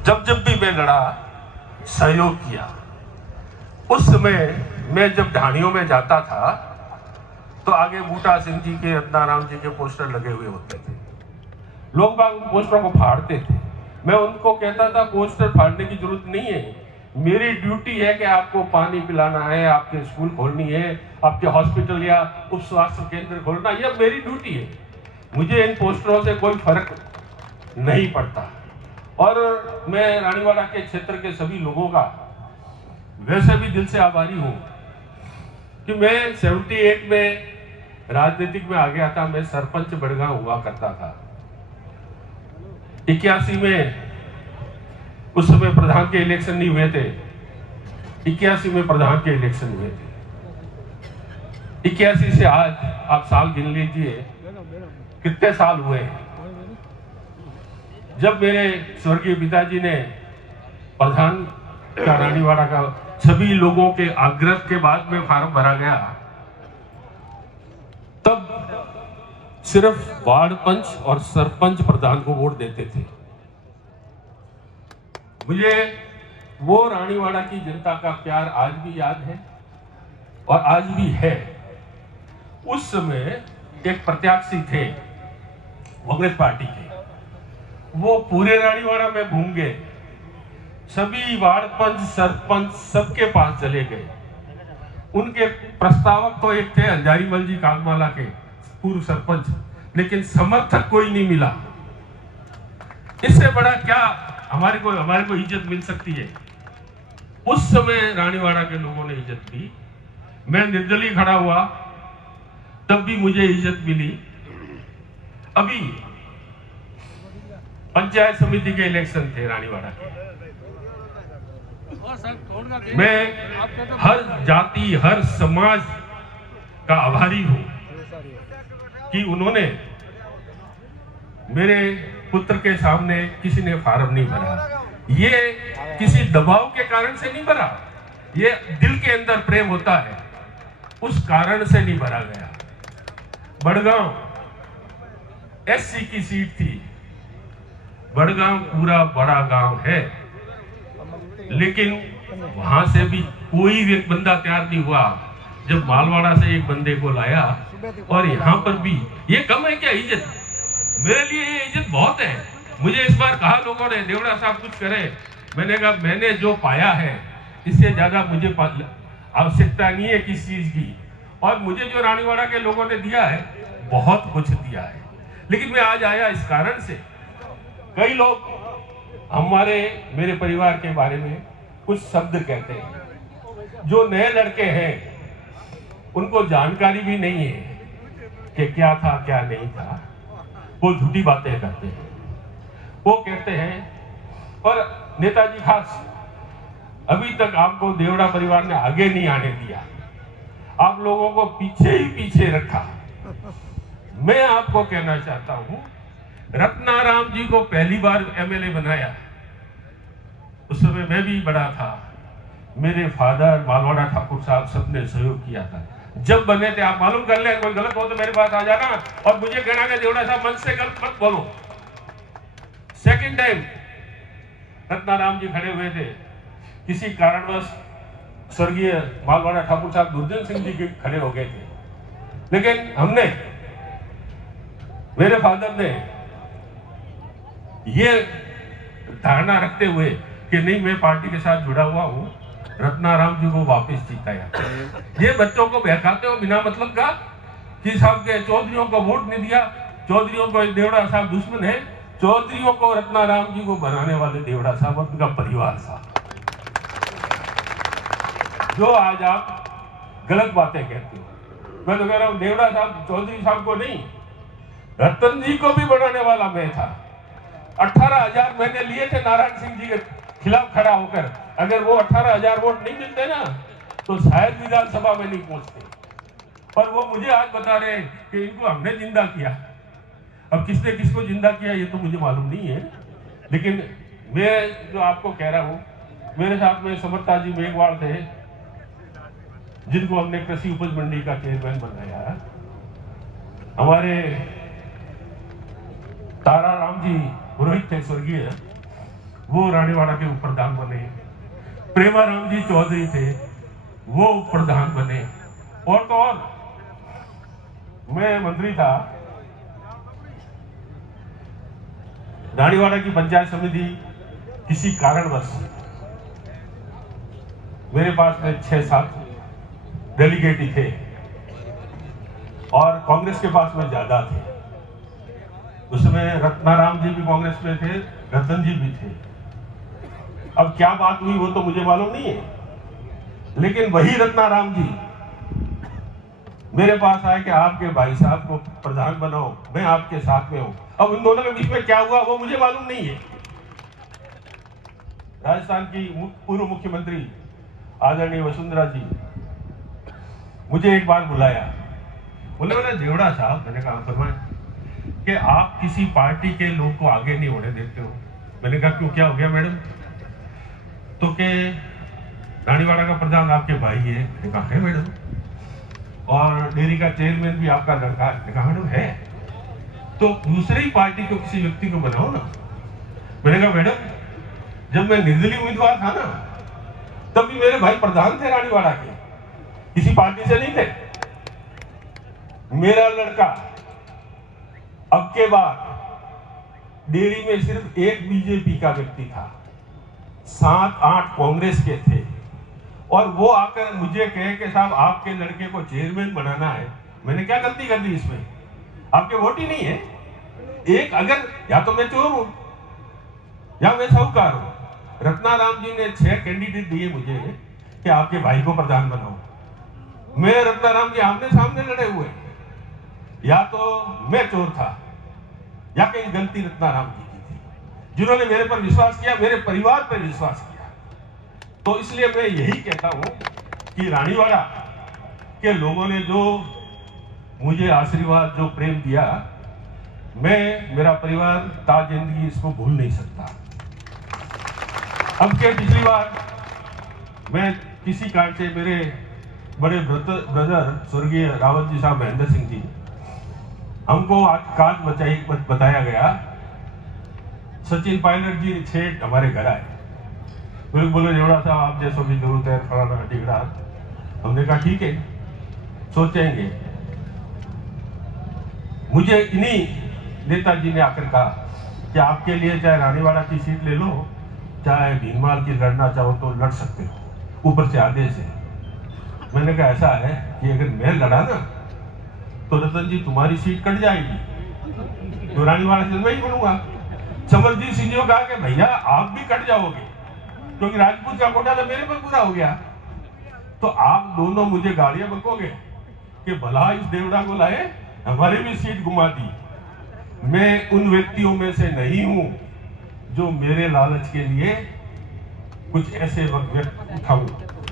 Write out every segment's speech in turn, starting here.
जब जब भी मैं लड़ा, सहयोग किया। उस समय मैं जब ढाणियों में जाता था तो आगे बूटा सिंह जी के, रत्नाराम जी के पोस्टर लगे हुए होते थे। लोग बाग पोस्टरों को फाड़ते थे। मैं उनको कहता था पोस्टर फाड़ने की जरूरत नहीं है, मेरी ड्यूटी है कि आपको पानी पिलाना है, आपके स्कूल खोलनी है, आपके हॉस्पिटल या उप स्वास्थ्य केंद्र खोलना, यह मेरी ड्यूटी है। मुझे इन पोस्टरों से कोई फर्क नहीं पड़ता। और मैं रानीवाड़ा के क्षेत्र के सभी लोगों का वैसे भी दिल से आभारी हूं कि मैं 78 में राजनीतिक में आ गया था। मैं सरपंच बड़गांव हुआ करता था। 81 में उस समय प्रधान के इलेक्शन नहीं हुए थे, 81 में प्रधान के इलेक्शन हुए थे। 81 से आज आप साल गिन लीजिए कितने साल हुए हैं। जब मेरे स्वर्गीय पिताजी ने प्रधान का रानीवाड़ा का सभी लोगों के आग्रह के बाद में फार्म भरा गया, तब सिर्फ वार्ड पंच और सरपंच प्रधान को वोट देते थे। मुझे वो रानीवाड़ा की जनता का प्यार आज भी याद है और आज भी है। उस समय एक प्रत्याशी थे कांग्रेस पार्टी के, वो पूरे रानीवाड़ा में घूम गए, सभी वार्ड पंच सरपंच सबके पास चले गए। उनके प्रस्तावक तो एक थे हजारीमल जी कागमाला के पूर्व सरपंच, लेकिन समर्थक कोई नहीं मिला। इससे बड़ा क्या हमारे को इज्जत मिल सकती है। उस समय रानीवाड़ा के लोगों ने इज्जत दी। मैं निर्दलीय खड़ा हुआ तब भी मुझे इज्जत मिली। अभी पंचायत समिति के इलेक्शन थे रानीवाड़ा के, मैं हर जाति हर समाज का आभारी हूं कि उन्होंने मेरे पुत्र के सामने किसी ने फार्म नहीं भरा। ये किसी दबाव के कारण से नहीं भरा, ये दिल के अंदर प्रेम होता है, उस कारण से नहीं भरा गया। बड़गांव एससी की सीट थी। बड़गांव पूरा बड़ा गांव है, लेकिन वहां से भी कोई भी एक बंदा तैयार नहीं हुआ। जब मालवाड़ा से एक बंदे को लाया और यहाँ पर भी, ये कम है क्या इज्जत? मेरे लिए ये इज्जत बहुत है। मुझे इस बार कहा लोगों ने देवड़ा साहब कुछ करें, मैंने कहा मैंने जो पाया है इससे ज्यादा मुझे आवश्यकता नहीं है किस चीज की। और मुझे जो रानीवाड़ा के लोगों ने दिया है बहुत कुछ दिया है, लेकिन मैं आज आया इस कारण से, कई लोग मेरे परिवार के बारे में कुछ शब्द कहते हैं। जो नए लड़के हैं उनको जानकारी भी नहीं है कि क्या था क्या नहीं था, वो झूठी बातें करते हैं। वो कहते हैं, और नेताजी खास अभी तक आपको देवड़ा परिवार ने आगे नहीं आने दिया, आप लोगों को पीछे ही पीछे रखा। मैं आपको कहना चाहता हूं, रत्नाराम जी को पहली बार एमएलए बनाया, उस समय मैं भी बड़ा था, मेरे फादर मालवाड़ा ठाकुर साहब सबने सहयोग किया था। जब बने थे, आप मालूम कर ले, कोई गलत हो तो मेरे पास आ जाना और मुझे कहना कि देवड़ा साहब मन से गलत मत बोलो। सेकंड टाइम रत्नाराम जी खड़े हुए थे, किसी कारणवश स्वर्गीय मालवाड़ा ठाकुर साहब दुर्जन सिंह जी के खड़े हो गए थे, लेकिन हमने, मेरे फादर ने ये धारणा रखते हुए कि नहीं मैं पार्टी के साथ जुड़ा हुआ हूं, रत्नाराम जी को वापस जीताया। ये बच्चों को बहकाते हो बिना मतलब का कि साहब के चौधरियों को वोट नहीं दिया, चौधरियों को देवड़ा साहब दुश्मन है। चौधरियों को रत्नाराम जी को बनाने वाले देवड़ा साहब और उनका परिवार साहब। जो आज आप गलत बातें कहते हो, मैं तो कह रहा हूं देवड़ा साहब चौधरी साहब को नहीं, रतन जी को भी बनाने वाला मैं था। 18,000 मैंने लिए थे नारायण सिंह जी के खिलाफ खड़ा होकर। अगर वो 18,000 वोट नहीं मिलते ना तो शायद विधानसभा में नहीं पहुंचते। और वो मुझे आज बता रहे हैं कि इनको हमने जिंदा किया। अब किसने किसको जिंदा किया ये तो मुझे मालूम नहीं है, लेकिन मैं जो आपको कह रहा हूं, मेरे साथ में समर्था जी मेघवाल थे, जिनको हमने कृषि उपज मंडी का चेयरमैन बनाया। हमारे ताराराम जी पुरोहित थे स्वर्गीय, वो रानीवाड़ा के उप प्रधान बने। प्रेमाराम जी चौधरी थे, वो उप प्रधान बने। और तो और मैं मंत्री था, रानीवाड़ा की पंचायत समिति किसी कारणवश मेरे पास में 6-7 डेलीगेट ही थे और कांग्रेस के पास में ज्यादा थे। उस समय रत्नाराम जी भी कांग्रेस में थे, रतन जी भी थे। अब क्या बात हुई वो तो मुझे मालूम नहीं है, लेकिन वही रत्नाराम जी मेरे पास आए कि आपके भाई साहब को प्रधान बनाओ, मैं आपके साथ में हूं। अब इन दोनों के बीच में क्या हुआ वो मुझे मालूम नहीं है। राजस्थान की पूर्व मुख्यमंत्री आदरणीय वसुंधरा जी मुझे एक बार बुलाया, बोले देवड़ा साहब, मैंने कहा फरमाए कि आप किसी पार्टी के लोग को आगे नहीं होने देते हो। मैंने कहा क्यों, क्या हो गया मैडम? तो के रानीवाड़ा का प्रधान आपके भाई है। मैंने कहा है मैडम, और डेयरी का चेयरमैन भी आपका लड़का है। मैंने कहा मैडम है, तो दूसरी पार्टी को किसी व्यक्ति को बनाओ ना। मैंने कहा मैडम, जब मैं निर्दलीय उम्मीदवार था ना, तब भी मेरे भाई प्रधान थे रानीवाड़ा के, किसी पार्टी से नहीं थे। मेरा लड़का अब के बाद डेयरी में सिर्फ एक बीजेपी का व्यक्ति था, 7-8 कांग्रेस के थे, और वो आकर मुझे कहे कि साहब आपके लड़के को चेयरमैन बनाना है। मैंने क्या गलती कर दी इसमें? आपके वोट ही नहीं है। एक अगर या तो मैं चोर हूं या मैं साहूकार हूं। रत्नाराम जी ने 6 कैंडिडेट दिए मुझे कि आपके भाई को प्रधान बनाओ। मैं रत्नाराम जी आमने सामने लड़े हुए, या तो मैं चोर था या कहीं गलती रत्नाराम जी की थी, जिन्होंने मेरे पर विश्वास किया, मेरे परिवार पर विश्वास किया। तो इसलिए मैं यही कहता हूं कि रानीवाड़ा के लोगों ने जो मुझे आशीर्वाद, जो प्रेम दिया, मैं, मेरा परिवार ताज जिंदगी इसको भूल नहीं सकता। अब के पिछली बार मैं किसी कारण से मेरे बड़े ब्रदर स्वर्गीय रावत जी साहब, महेंद्र सिंह जी, हमको आज बताया गया, सचिन पायलट जी सेठ हमारे घर आए, बोले देवड़ा साहब आप जैसो भी जरूरत है, फलाना टिकड़ा। हमने कहा ठीक है, सोचेंगे। मुझे इन्हीं नेताजी ने आकर कहा कि आपके लिए चाहे रानीवाड़ा की सीट ले लो, चाहे भीनमाल की लड़ना चाहो तो लड़ सकते हो, ऊपर से आदेश है। मैंने कहा ऐसा है कि अगर मैं लड़ा ना तो रतन जी तुम्हारी सीट कट जाएगी, तो रानीवाड़ा से मैं ही बनूंगा। समरजीत सिंह जी को कहा कि भैया आप भी कट जाओगे, क्योंकि राजपूत का कोटा तो मेरे पर पूरा हो गया, तो आप दोनों मुझे गालियां बकोगे कि भला इस देवड़ा को लाए, हमारी भी सीट घुमा दी। मैं उन व्यक्तियों में से नहीं हूं जो मेरे लालच के लिए कुछ ऐसे वक्त उठाऊं।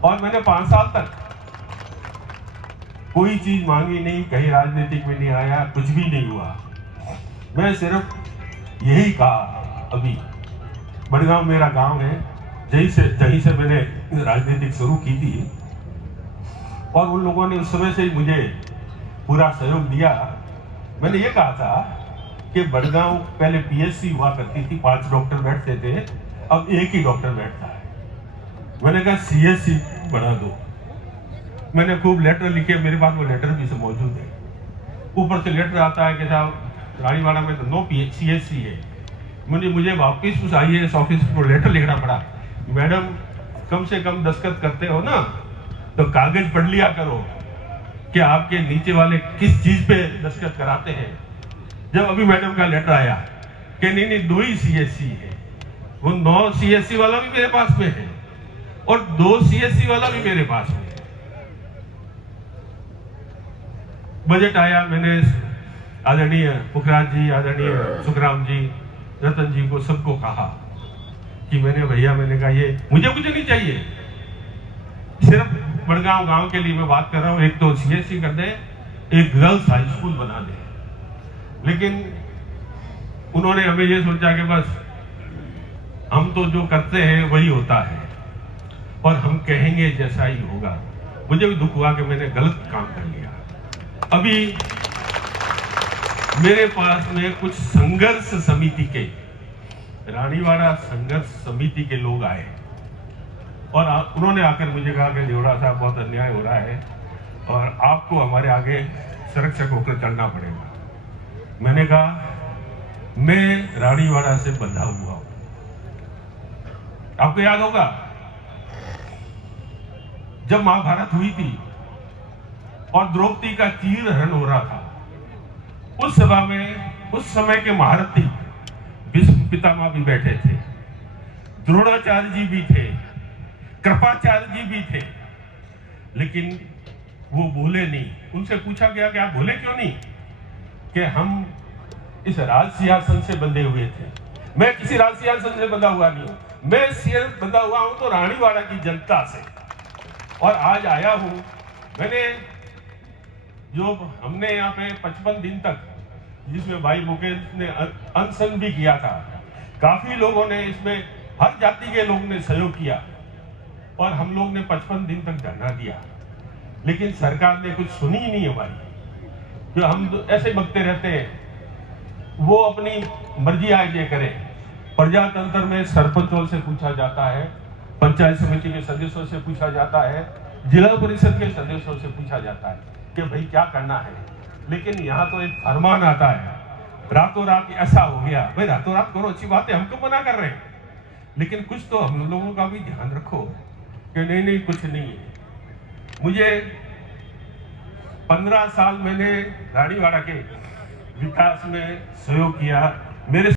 और मैंने 5 साल तक कोई चीज मांगी नहीं, कहीं राजनीतिक में नहीं आया, कुछ भी नहीं हुआ। मैं सिर्फ यही कहा, अभी बड़गांव मेरा गांव है, जहीं से मैंने राजनीतिक शुरू की थी, और उन लोगों ने उस समय से ही मुझे पूरा सहयोग दिया। मैंने ये कहा था कि बड़गांव पहले पीएचसी हुआ करती थी, 5 डॉक्टर बैठते थे, अब एक ही डॉक्टर बैठता है। मैंने कहा सीएचसी बढ़ा दो। मैंने खूब लेटर लिखे, मेरे पास वो लेटर भी से मौजूद है। ऊपर से लेटर आता है कि साहब रानीवाड़ा में तो नो सीएचसी है। मुझे वापस उस आईएएस ऑफिस को लेटर लिखना पड़ा, मैडम कम से कम दस्तखत करते हो ना, तो कागज पढ़ लिया करो कि आपके नीचे वाले किस चीज पे दस्तखत कराते हैं। जब अभी मैडम का लेटर आया कि नहीं 2 ही सीएचसी है, वो 9 सीएचसी वाला भी मेरे पास में है और 2 सीएचसी वाला भी मेरे पास में है। बजट आया, मैंने आदरणीय पुखराज जी, आदरणीय सुखराम जी, रतन जी को सबको कहा कि मैंने कहा ये मुझे कुछ नहीं चाहिए, सिर्फ बड़गांव गांव के लिए मैं बात कर रहा हूं, एक तो सीएचसी कर दे, एक गर्ल्स हाई स्कूल बना दे। लेकिन उन्होंने हमें ये सोचा कि बस हम तो जो करते हैं वही होता है और हम कहेंगे जैसा ही होगा। मुझे भी दुख हुआ कि मैंने गलत काम कर लिया। अभी मेरे पास में कुछ संघर्ष समिति के रानीवाड़ा संघर्ष समिति के लोग आए और उन्होंने आकर मुझे कहा कि देवड़ा साहब बहुत अन्याय हो रहा है और आपको हमारे आगे संरक्षक होकर चलना पड़ेगा। मैंने कहा मैं रानीवाड़ा से बंधा हुआ हूं। आपको याद होगा जब महाभारत हुई थी और द्रौपदी का चीर हरण हो रहा था, उस सभा में उस समय के महारथी भीष्म पितामह भी बैठे थे, द्रोणाचार्य जी भी थे, कृपाचार्य जी भी थे, लेकिन वो बोले नहीं। उनसे पूछा गया कि आप बोले क्यों नहीं? कि हम इस राज सिंहासन से बंधे हुए थे। मैं किसी राज सिंहासन से बंधा हुआ नहीं हूं, मैं सिर्फ बंधा हुआ हूं तो रानीवाड़ा की जनता से। और आज आया हूं, मैंने जो हमने यहाँ पे 55 दिन तक, जिसमें भाई मुकेश ने अनशन भी किया था, काफी लोगों ने इसमें, हर जाति के लोग ने सहयोग किया और हम लोग ने 55 दिन तक धरना दिया, लेकिन सरकार ने कुछ सुनी ही नहीं हमारी। जो हम तो ऐसे बकते रहते हैं, वो अपनी मर्जी आगे करें। प्रजातंत्र में सरपंचों से पूछा जाता है, पंचायत समिति के सदस्यों से पूछा जाता है, जिला परिषद के सदस्यों से पूछा जाता है कि भाई क्या करना है। लेकिन यहाँ तो एक फरमान आता है, रातों रात ऐसा हो गया। भाई रातों रात करो, अच्छी बात है, हमको मना कर रहे हैं, लेकिन कुछ तो हम लोगों का भी ध्यान रखो कि नहीं नहीं कुछ नहीं है। मुझे 15 साल मैंने रानीवाड़ा के विकास में सहयोग किया। मेरे